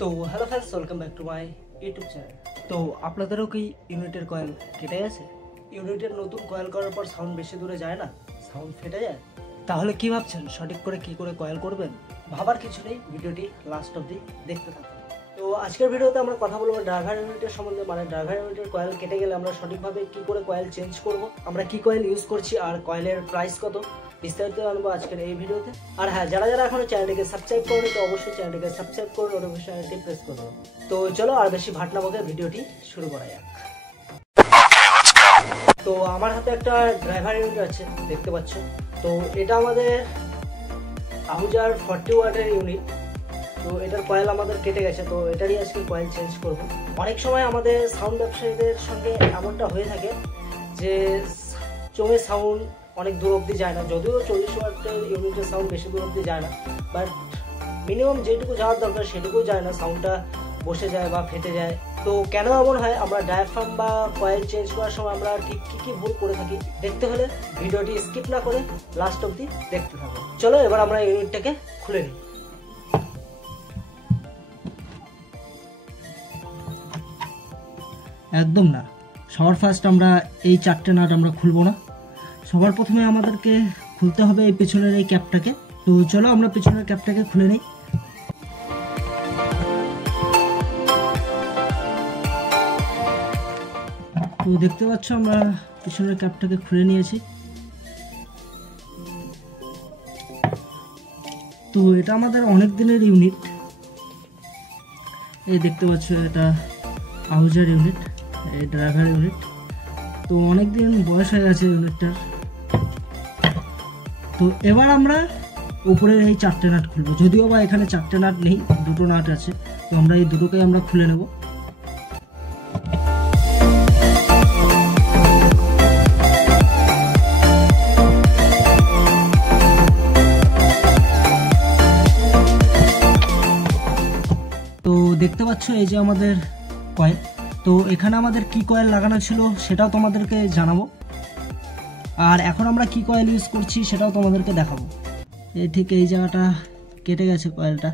তো hello friends, welcome back to my YouTube channel. তো আপনাদেরও কি ইউনিটের কয়েল কেটে গেছে? ইউনিটের নতুন কয়েল করার পর সাউন্ড বেশি দূরে যায় না, সাউন্ড ফেটে যায়। তাহলে কি ভাবছেন সঠিক করে কি করে কয়েল করবেন? ভাবার কিছু নেই, ভিডিওটি লাস্ট অবধি দেখতে থাকুন। তো আজকের ভিডিওতে আমরা কথা বলবো ড্রাইভার ইউনিটের সম্বন্ধে, মানে ড্রাইভার ইউনিটের কয়েল কেটে গেলে আমরা সঠিকভাবে কি করে কয়েল চেঞ্জ করব, আমরা কি কয়েল ইউজ করছি আর কয়েলের প্রাইস কত, বিস্তারিত জানবো আজকের এই ভিডিওতে। আর হ্যাঁ, যারা যারা এখনো চ্যানেলটিকে সাবস্ক্রাইব করেনি তো অবশ্যই চ্যানেলটিকে সাবস্ক্রাইব করে নোটিফিকেশনটি প্রেস করুন। তো চলো আর বেশি ভাট না বকে ভিডিওটি শুরু করা যাক। তো আমার হাতে একটা ড্রাইভার ইউনিট আছে, দেখতে পাচ্ছ। তো এটা আমাদের আহুজার 40 ওয়াটের ইউনিট। তো এটার কয়েল আমাদের কেটে গেছে, তো এটারই আজকে কয়েল চেঞ্জ করব। অনেক সময় আমাদের সাউন্ড ব্যবসায়ীদের সঙ্গে এমনটা হয়ে থাকে যে চোঙের সাউন্ড অনেক দূর অবধি যায় না, যদিও 40 ওয়াটের ইউনিটের সাউন্ড বেশি দূর অবধি যায় না, বাট মিনিমাম যেটুকু যাওয়ার দরকার সেটুকু যায় না, সাউন্ডটা বসে যায় বা ফেটে যায়। তো কেন এমন হয়, আমরা ডায়াফ্রাম বা কয়েল চেঞ্জ করার সময় আমরা ঠিক কি ভুল করে থাকি, দেখতে হলে ভিডিওটি স্কিপ না করে লাস্ট অবধি দেখতে থাকো। চলো এবার আমরা ইউনিটটাকে খুলে নিই। একদম না, সবার ফার্স্ট আমরা এই চারটে নাট আমরা খুলবো না। সবার প্রথমে আমাদেরকে খুলতে হবে এই পেছনের এই ক্যাপটাকে। তো চলো আমরা পেছনের ক্যাপটাকে খুলে নিই। তো দেখতে পাচ্ছ আমরা পেছনের ক্যাপটাকে খুলে নিয়েছি। তো এটা আমাদের অনেক দিনের ইউনিট, এই দেখতে পাচ্ছ এটা আহুজার ইউনিট, এই ড্রাইভার ইউনিট। তো অনেকদিন বয়স হয়ে গেছে ইউনিটটার। তো এবার আমরা উপরের এই চারটে নাট খুলবো, যদিও বা এখানে চারটে নাট নেই, দুটো নাট আছে। তো আমরা এই দুটোকে আমরা খুলে নেব। তো দেখতে পাচ্ছ এই যে আমাদের কয়েল। তো এখানে আমাদের কি কয়েল লাগানো ছিল সেটাও তোমাদেরকে জানাবো, আর এখন আমরা কি কয়েল ইউজ করছি সেটাও তোমাদেরকে দেখাবো। এই ঠিক এই জায়গাটা কেটে গেছে কয়েলটা।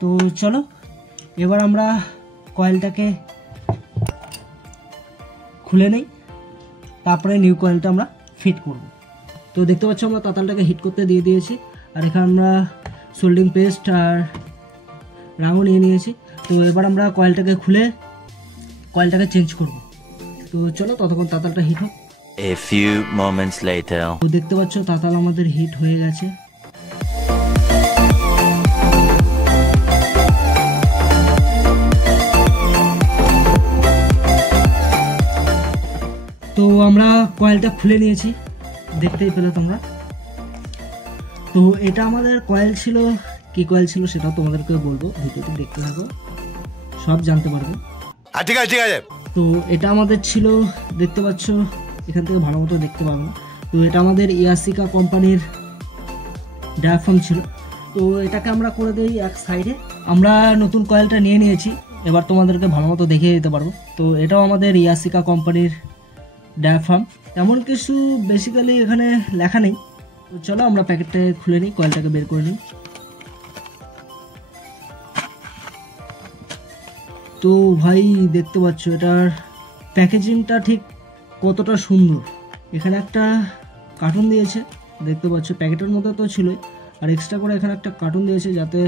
তো চলো এবার আমরা কয়েলটাকে খুলে নেই, তারপরে নিউ কয়েলটা আমরা ফিট করব। তো দেখতে পাচ্ছ আমরা তাতালটাকে হিট করতে দিয়ে দিয়েছি, আর এখানে আমরা সোল্ডিং পেস্ট আর রাঙও নিয়ে নিয়েছি। তো এবার আমরা কয়েলটাকে খুলে কয়েলটাকে চেঞ্জ করব। তো চলো ততক্ষণ তাতালটা হিট হোক। A few moments later. তো দেখতে পাচ্ছ তাতাল আমাদের হিট হয়ে গেছে। তো আমরা কয়েলটা খুলে নিয়েছি, দেখতেই পেলে তোমরা। তো এটা আমাদের কয়েল ছিল, কি কয়েল ছিল সেটাও তোমাদেরকে বলবো, ভিডিওটি দেখতে থাকো, সব জানতে পারবে। ঠিক আছে ঠিক আছে। তো এটা আমাদের ছিল, দেখতে পাচ্ছ এখান থেকে ভালো মতো দেখতে পাবো না। তো এটা আমাদের ইয়াসিকা কোম্পানির ডায়াফ্রাম ছিল। তো এটাকে আমরা করে দিই এক সাইডে। আমরা নতুন কয়েলটা নিয়ে নিয়েছি, এবার তোমাদেরকে ভালো মতো দেখিয়ে দিতে পারবো। তো এটাও আমাদের ইয়াসিকা কোম্পানির ডায়াফ্রাম, এমন কিছু বেসিক্যালি এখানে লেখা নেই। তো চলো আমরা প্যাকেটটা খুলে নিই, কয়েলটাকে বের করে নিই। তো ভাই দেখতে পাচ্ছ এটার প্যাকেজিংটা ঠিক কতটা সুন্দর। এখানে একটা কার্টুন দিয়েছে, দেখতে পাচ্ছ প্যাকেটের মধ্যে তো ছিলই, আর এক্সট্রা করে এখানে একটা কার্টুন দিয়েছে যাতে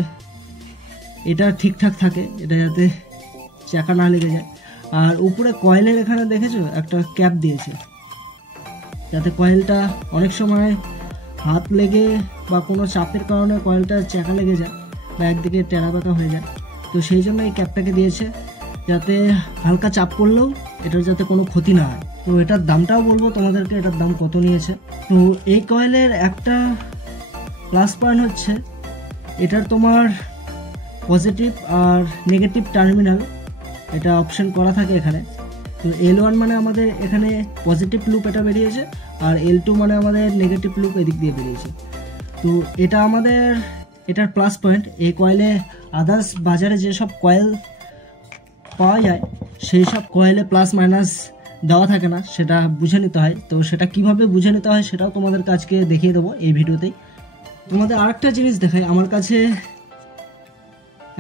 এটা ঠিকঠাক থাকে, এটা যাতে চাকা না লেগে যায়। আর উপরে কয়েলের এখানে দেখেছো একটা ক্যাপ দিয়েছে, যাতে কয়েলটা অনেক সময় হাত লেগে বা কোনো চাপের কারণে কয়েলটা চাকা লেগে যায় বা একদিকে টেরা বেঁকা হয়ে যায়। তো সেই জন্য এই ক্যাপটাকে দিয়েছে, যাতে হালকা চাপ পড়লেও এটার যাতে কোনো ক্ষতি না হয়। তো এটার দামটাও বলবো তোমাদেরকে, এটার দাম কত নিয়েছে। তো এই কয়েলের একটা প্লাস পয়েন্ট হচ্ছে এটার তোমার পজিটিভ আর নেগেটিভ টার্মিনাল এটা অপশন করা থাকে এখানে। তো L1 মানে আমাদের এখানে পজিটিভ লুপ এটা বেরিয়েছে, আর L2 মানে আমাদের নেগেটিভ লুপ এদিক দিয়ে বেরিয়েছে। তো এটা আমাদের এটার প্লাস পয়েন্ট। এই কয়েলে আদার্স বাজারে যেসব কয়েল পাওয়া যায় সেই সব কয়েলে প্লাস মাইনাস দেওয়া থাকে না, সেটা বুঝে নিতে হয়। তো সেটা কিভাবে বুঝে নিতে হয় সেটাও তোমাদের আজকে দেখিয়ে দেবো এই ভিডিওতেই। তোমাদের আরেকটা জিনিস দেখাই, আমার কাছে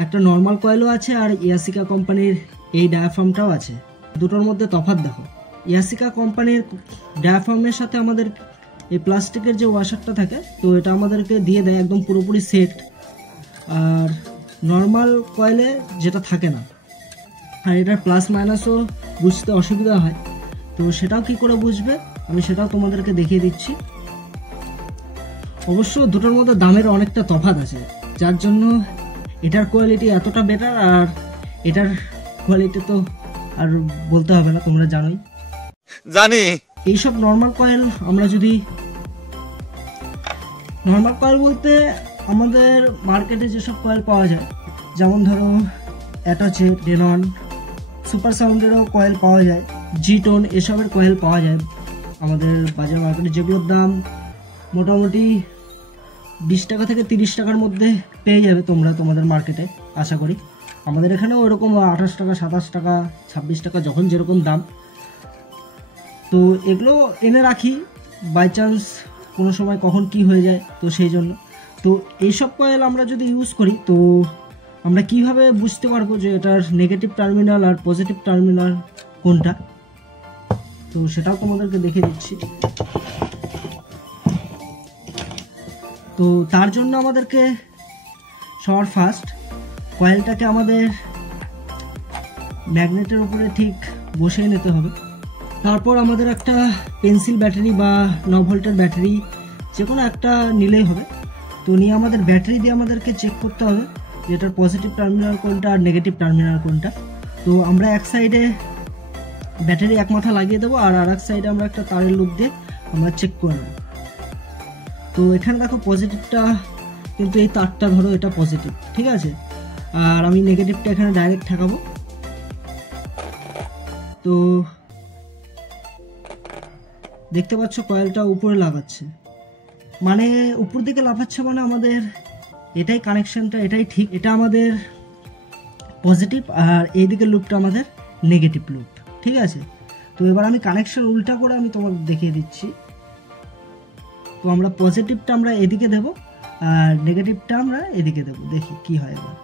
একটা নর্মাল কয়েলও আছে আর ইয়াসিকা কোম্পানির এই ডায়াফ্রামটাও আছে। দুটোর মধ্যে তফাৎ দেখো। ইয়াসিকা কোম্পানির ডায়াফ্রামের সাথে আমাদের এই প্লাস্টিকের যে ওয়াশারটা থাকে, তো এটা আমাদেরকে দিয়ে দেয় একদম পুরোপুরি সেট, আর নর্মাল কয়েলে যেটা থাকে না। আর এটার প্লাস মাইনাসও বুঝতে অসুবিধা হয়, তো সেটাও কি করে বুঝবে আমি সেটাও তোমাদেরকে দেখিয়ে দিচ্ছি। অবশ্য দুটোর মধ্যে দামের অনেকটা তফাৎ আছে, যার জন্য এটার কোয়ালিটি এতটা বেটার, আর এটার কোয়ালিটি তো আর বলতে হবে না, তোমরা জানোই। জানি এইসব নর্মাল কয়েল আমরা যদি, নর্মাল কয়েল বলতে আমাদের মার্কেটে যেসব কয়েল পাওয়া যায়, যেমন ধরো অ্যাটাচে, ডেনন, সুপার সাউন্ডেরও কয়েল পাওয়া যায়, জিটোন, এসবের কয়েল পাওয়া যায় আমাদের বাজার মার্কেটে, যেগুলোর দাম মোটামুটি 20 টাকা থেকে 30 টাকার মধ্যে পেয়ে যাবে তোমরা তোমাদের মার্কেটে আশা করি। আমাদের এখানেও ওরকম 28 টাকা, 27 টাকা, 26 টাকা, যখন যেরকম দাম। তো এগুলো এনে রাখি, বাই চান্স কোনো সময় কখন কি হয়ে যায়, তো সেই জন্য। তো এইসব কয়েল আমরা যদি ইউজ করি, তো আমরা কিভাবে বুঝতে পারবো যে এটার নেগেটিভ টার্মিনাল আর পজিটিভ টার্মিনাল কোনটা, তো সেটাও তোমাদেরকে দেখে দিচ্ছি। তো তার জন্য আমাদেরকে সবার ফার্স্ট কয়েলটাকে আমাদের ম্যাগনেটের উপরে ঠিক বসিয়ে নিতে হবে। তারপর আমাদের একটা পেন্সিল ব্যাটারি বা 9 ভোল্টের ব্যাটারি যে কোনো একটা নিলেই হবে। তো নিয়ে আমাদের ব্যাটারি দিয়ে আমাদেরকে চেক করতে হবে যে এটার পজিটিভ টার্মিনাল কোনটা আর নেগেটিভ টার্মিনাল কোনটা। তো আমরা এক সাইডে ব্যাটারি এক মাথা লাগিয়ে দেবো, আর এক সাইডে আমরা একটা তারের লুপ দিয়ে আমরা চেক করে নেব। তো এখানে দেখো পজিটিভটা কিন্তু এই তারটা ধরো এটা পজিটিভ, ঠিক আছে, আর আমি নেগেটিভটা এখানে ডাইরেক্ট ঠেকাবো। তো দেখতে পাচ্ছ কয়েলটা উপরে লাফাচ্ছে, মানে উপর দিকে লাফাচ্ছে, মানে আমাদের এটাই কানেকশনটা, এটাই ঠিক, এটা আমাদের পজিটিভ, আর এইদিকে লুপটা আমাদের নেগেটিভ লুপ, ঠিক আছে। তো এবার আমি কানেকশন উল্টা করে আমি তোমাদের দেখিয়ে দিচ্ছি। তো আমরা পজিটিভটা আমরা এদিকে দেব আর নেগেটিভটা আমরা এদিকে দেব, দেখি কি হয় এবার।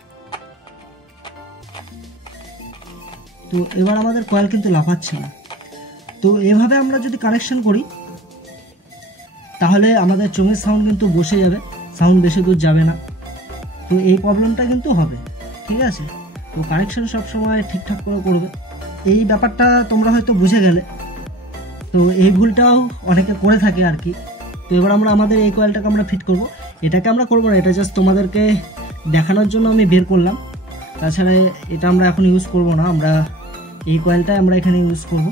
তো এবার আমাদের কয়েল কিন্তু লাফাচ্ছে না। তো এভাবে আমরা যদি কানেকশন করি তাহলে আমাদের চোঙের সাউন্ড কিন্তু বসে যাবে, সাউন্ড বেশি দূর যাবে না। তো এই প্রবলেমটা কিন্তু হবে, ঠিক আছে। তো কানেকশন সবসময় ঠিকঠাক করে করবে, এই ব্যাপারটা তোমরা হয়তো বুঝে গেলে। তো এই ভুলটাও অনেকে করে থাকে আর কি। তো এবার আমরা আমাদের এই কয়েলটাকে আমরা ফিট করব, এটাকে আমরা করবো না, এটা জাস্ট তোমাদেরকে দেখানোর জন্য আমি বের করলাম, তাছাড়া এটা আমরা এখন ইউজ করব না, আমরা এই কয়েলটাই আমরা এখানে ইউজ করব।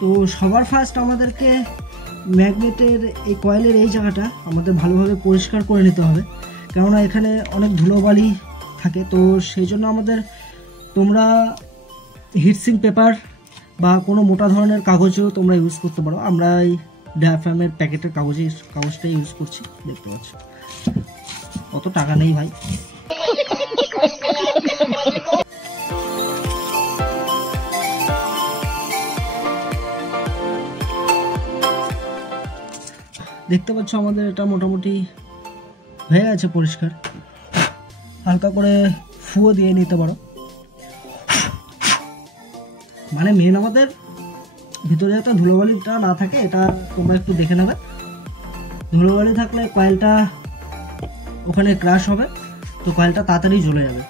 তো সবার ফার্স্ট আমাদেরকে ম্যাগনেটের এই কয়েলের এই জায়গাটা আমাদের ভালোভাবে পরিষ্কার করে নিতে হবে, কেননা এখানে অনেক ধুলোবালি থাকে। তো সেই জন্য আমাদের, তোমরা হিটসিং পেপার বা কোনো মোটা ধরনের কাগজও তোমরা ইউজ করতে পারো, আমরা এই ডায়াফ্রামের প্যাকেটের কাগজটাই ইউজ করছি, দেখতে পাচ্ছ। অত টাকা নেই ভাই। দেখতে পাচ্ছ আমাদের এটা মোটামুটি হয়ে গেছে পরিষ্কার, হালকা করে ফুও দিয়ে নিতে পারো। মানে মেন আমাদের ভিতরে যাতে ধুলোবালিটা না থাকে এটা তোমরা একটু দেখে নেবে। ধুলোবালি থাকলে কয়েলটা ওখানে ক্র্যাশ হবে, তো কয়েলটা তাড়াতাড়ি জ্বলে যাবে।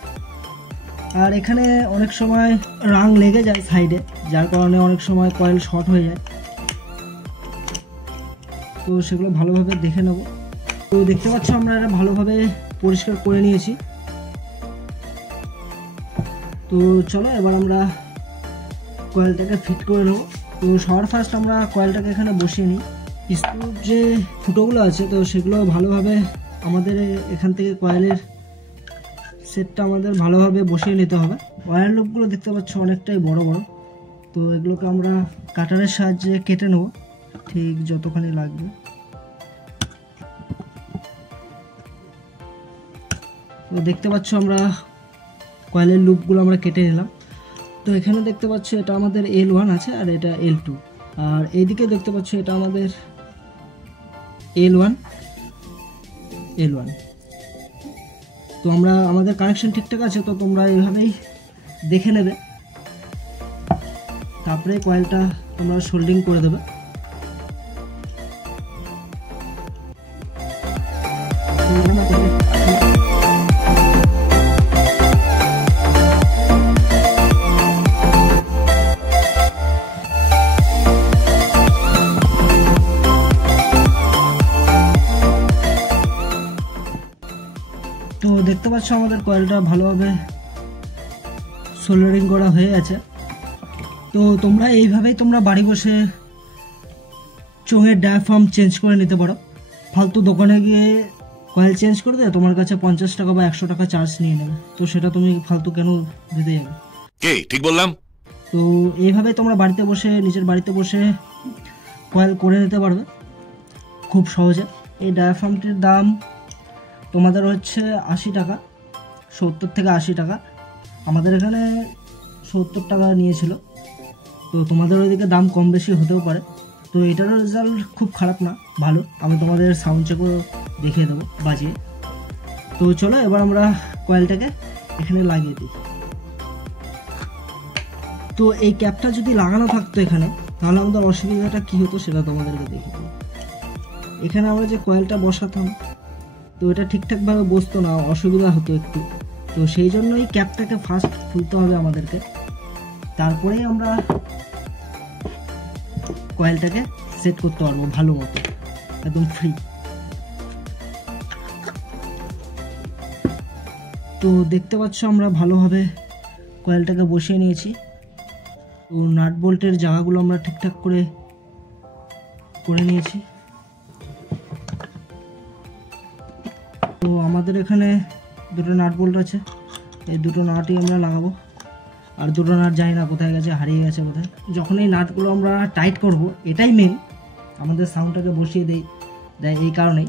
আর এখানে অনেক সময় রাং লেগে যায় সাইডে, যার কারণে অনেক সময় কয়েল শর্ট হয়ে যায়, তো সেগুলো ভালোভাবে দেখে নেব। তো দেখতে পাচ্ছ আমরা এটা ভালোভাবে পরিষ্কার করে নিয়েছি। তো চলো এবার আমরা কয়েলটাকে ফিট করে নেব। তো সবার ফার্স্ট আমরা কয়েলটাকে এখানে বসিয়ে নিই। স্ক্রুর যে ফুটোগুলো আছে তো সেগুলো ভালোভাবে আমাদের এখান থেকে কয়েলের সেটটা আমাদের ভালোভাবে বসিয়ে নিতে হবে। ওয়্যার লুপগুলো দেখতে পাচ্ছ অনেকটাই বড় বড়, তো এগুলোকে আমরা কাটারের সাহায্যে কেটে নেব ঠিক যতখানি লাগবে। তো দেখতে পাচ্ছ আমরা কয়েলের লুপগুলো আমরা কেটে নিলাম। তো এখানে দেখতে পাচ্ছ এটা আমাদের L1 আছে আর এটা L2, আর এইদিকে দেখতে পাচ্ছ এটা আমাদের L1 L1। তো আমাদের কানেকশন ঠিকঠাক আছে, তো তোমরা এইভাবেই দেখে নেবে, তারপরে কয়েলটা তোমরা সোল্ডিং করে দেবে। তো দেখতে পাচ্ছ আমাদের কয়েলটা ভালোভাবে সোল্ডারিং করা হয়ে গেছে। তো তোমরা এইভাবেই তোমরা বাড়ি বসে চোঙের ডায়াফ্রাম চেঞ্জ করে নিতে পারো। ফালতু দোকানে গিয়ে কয়েল চেঞ্জ করে দেয়, তোমার কাছে 50 টাকা বা 100 টাকা চার্জ নিয়ে নেবে, তো সেটা তুমি ফালতু কেন দিতে যাবে? ঠিক বললাম। তো এইভাবে তোমরা বাড়িতে বসে, নিজের বাড়িতে বসে কয়েল করে নিতে পারবে খুব সহজে। এই ডায়াফ্রামটির দাম তোমাদের হচ্ছে 80 টাকা, 70 থেকে 80 টাকা। আমাদের এখানে 70 টাকা নিয়েছিল, তো তোমাদের ওইদিকে দাম কম বেশি হতেও পারে। তো এটারও রেজাল্ট খুব খারাপ না, ভালো। আমি তোমাদের সাউন্ড চেকও দেখিয়ে দেবো বাজিয়ে। তো চলো এবার আমরা কয়েলটাকে এখানে লাগিয়ে দিই। তো এই ক্যাপটা যদি লাগানো থাকতো এখানে, তাহলে আমাদের অসুবিধাটা কী হতো সেটা তোমাদেরকে দেখিয়ে দেবো। এখানে আমরা যে কয়েলটা বসাতাম, তো এটা ঠিকঠাকভাবে বসতো না, অসুবিধা হতো একটু। তো সেই জন্যই ক্যাপটাকে ফার্স্ট খুলতে হবে আমাদেরকে, তারপরেই আমরা কয়েলটাকে সেট করতে পারবো ভালো মতো, একদম ফ্রি। তো দেখতে পাচ্ছ আমরা ভালোভাবে কয়েলটাকে বসিয়ে নিয়েছি। তো নাট বোল্টের জায়গাগুলো আমরা ঠিকঠাক করে নিয়েছি। তো আমাদের এখানে দুটো নাট বোল্ট আছে, এই দুটো নাটই আমরা লাগাবো। আর দুটো নাট জানি না কোথায় গেছে, হারিয়ে গেছে কোথায়। যখন এই নাটগুলো আমরা টাইট করব, এটাই মেন আমাদের সাউন্ডটাকে বসিয়ে দেয় এই কারণেই।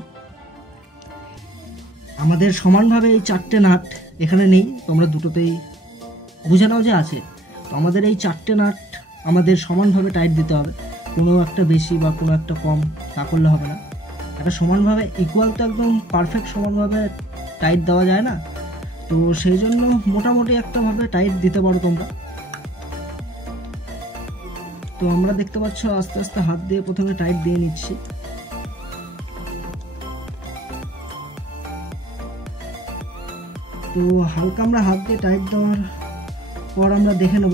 আমাদের সমানভাবে এই 4টে নাট এখানে নেই, তোমরা দুটোতেই বুঝে নাও যে আছে। তো আমাদের এই 4টে নাট আমাদের সমানভাবে টাইট দিতে হবে, কোনো একটা বেশি বা কোনো একটা কম তা করলে হবে না। একটা সমানভাবে ইকুয়াল তো একদম পারফেক্ট সমানভাবে টাইট দেওয়া যায় না, তো সেই জন্য মোটামুটি একটাভাবে টাইট দিতে পারো তোমরা। তো আমরা দেখতে পাচ্ছ আস্তে আস্তে হাত দিয়ে প্রথমে টাইট দিয়ে নিচ্ছি। তো হালকা আমরা হাত দিয়ে টাইট দেওয়ার পর আমরা দেখে নেব।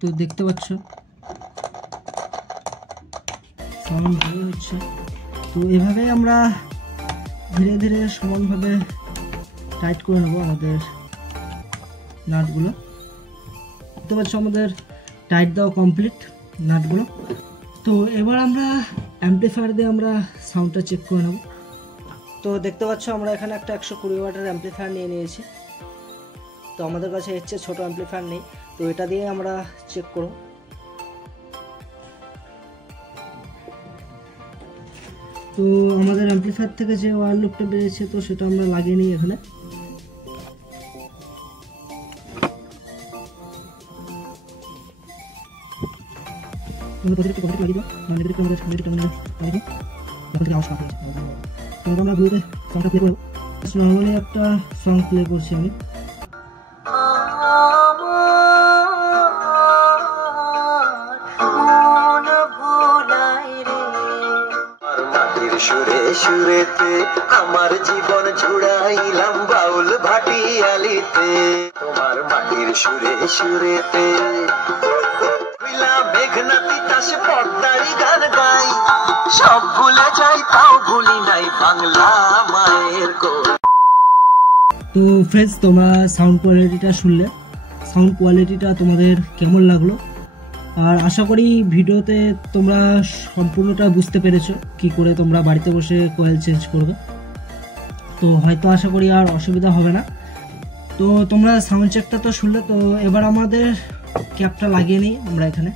তো দেখতে পাচ্ছ সাউন্ড ভালো হচ্ছে। তো এভাবেই আমরা ধীরে ধীরে সমানভাবে টাইট করে নেব আমাদের নাটগুলো। দেখতে পাচ্ছ আমাদের টাইট দেওয়া কমপ্লিট নাটগুলো। তো এবার আমরা অ্যাম্পলিফায়ার দিয়ে আমরা সাউন্ডটা চেক করে নেব। তো দেখতে পাচ্ছ আমরা এখানে একটা 120 ওয়াটের অ্যাম্পলিফায়ার নিয়ে নিয়েছি। তো আমাদের কাছে এর চেয়ে ছোটো অ্যাম্পলিফায়ার নেই, তো এটা দিয়ে আমরা চেক করব। তো আমাদের অ্যাম্পলিফায়ার থেকে যে ওয়্যার লুপটা বেরিয়েছে, তো সেটা আমরা লাগিয়ে নিই এখানে। লাগিয়ে দাও, আমরা ভিডিওতে সংটা প্লে করবো। নর্মালি একটা সং প্লে করছি আমি। সুরে সুরেতে আমার জীবন জুড়াইলাম বাউল ভাটিয়ালিতে, তোমার মাটির সুরে সুরেতে মেঘনাতি তাসে পদ্মারি গান গাই, সব ভুলে যাই তাও ভুলি নাই বাংলা মায়ের কোল। তো ফ্রেন্ডস, তোমরা সাউন্ড কোয়ালিটিটা শুনলে, সাউন্ড কোয়ালিটিটা তোমাদের কেমন লাগলো? আর আশা করি ভিডিওতে তোমরা সম্পূর্ণটা বুঝতে পেরেছো কি করে তোমরা বাড়িতে বসে কয়েল চেঞ্জ করবে। তো হয়তো আশা করি আর অসুবিধা হবে না। তো তোমরা সাউন্ড চেকটা তো শুনলে, তো এবার আমাদের ক্যাপটা লাগিয়ে নিই আমরা এখানে।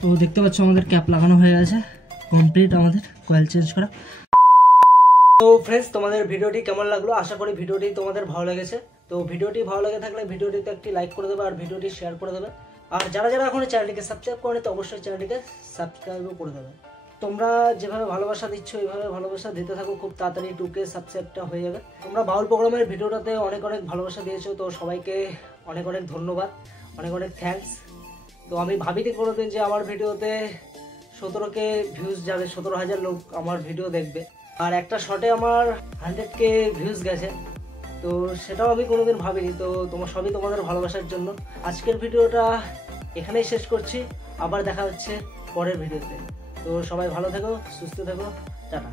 তো দেখতে পাচ্ছ আমাদের ক্যাপ লাগানো হয়ে গেছে, কমপ্লিট আমাদের কয়েল চেঞ্জ করা। তো ফ্রেন্ডস, তোমাদের ভিডিওটি কেমন লাগলো? আশা করি ভিডিওটি তোমাদের ভালো লেগেছে। তো ভিডিওটি ভালো লাগে থাকলে ভিডিওটিতে একটি লাইক করে দেবে আর ভিডিওটি শেয়ার করে দেবে। আর যারা যারা এখনো চ্যানেলটিকে সাবস্ক্রাইব করেনি তো অবশ্যই চ্যানেলটিকে সাবস্ক্রাইবও করে দেবে। তোমরা যেভাবে ভালোবাসা দিচ্ছ এইভাবে ভালোবাসা দিতে থাকো, খুব তাড়াতাড়ি 2K সাবস্ক্রাইবটা হয়ে যাবে। তোমরা বাউল প্রোগ্রামের ভিডিওটাতে অনেক অনেক ভালোবাসা দিয়েছো, তো সবাইকে অনেক অনেক ধন্যবাদ, অনেক অনেক থ্যাঙ্কস। তো আমি ভাবিনি কোনোদিন যে আমার ভিডিওতে 17K ভিউজ যাবে, 17,000 লোক আমার ভিডিও দেখবে, আর একটা শটে আমার 100K ভিউজ গেছে। তো সেটাও আমি কোনোদিন ভাবিনি। তো সবই তোমাদের ভালোবাসার জন্য। আজকের ভিডিওটা এখানেই শেষ করছি, আবার দেখা হচ্ছে পরের ভিডিওতে। তো সবাই ভালো থেকো, সুস্থ থেকো, টাটা।